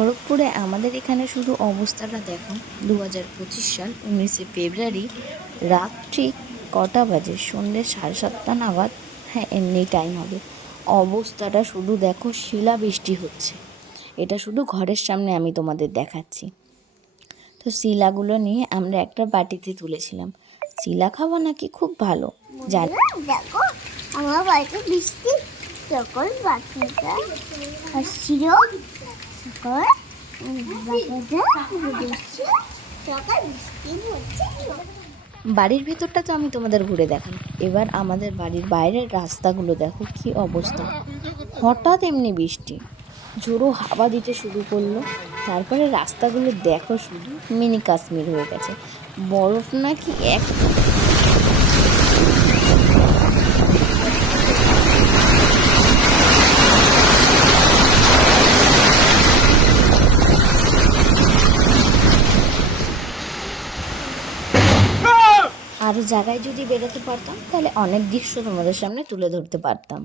খড়গপুরে আমাদের এখানে শুধু অবস্থাটা দেখো। 2025 সাল 19 ফেব্রুয়ারি রাত ঠিক কটা বাজে? সন্ধ্যে 7:30 নাগাদ। হ্যাঁ, এমনি টাইম হবে। অবস্থাটা শুধু দেখো, শিলাবৃষ্টি হচ্ছে। এটা শুধু ঘরের সামনে আমি তোমাদের দেখাচ্ছি। তো শিলাগুলো নিয়ে আমরা একটা বাটিতে তুলেছিলাম। শিলা খাওয়া নাকি খুব ভালো, জানি। দেখো আমার বাড়িতে বৃষ্টি যখন বাচ্চাটা আসছিল তখন বাড়ির ভেতরটা তো আমি তোমাদের ঘুরে দেখালাম। এবার আমাদের বাড়ির বাইরের রাস্তাগুলো দেখো কি অবস্থা। হঠাৎ এমনি বৃষ্টি, জোরো হাওয়া দিতে শুরু করলো। তারপরে রাস্তাগুলো দেখো, শুধু মিনি কাশ্মীর হয়ে গেছে। বরফ নাকি এক। আরও জায়গায় যদি বেরোতে পারতাম তাহলে অনেক দৃশ্য তোমাদের সামনে তুলে ধরতে পারতাম।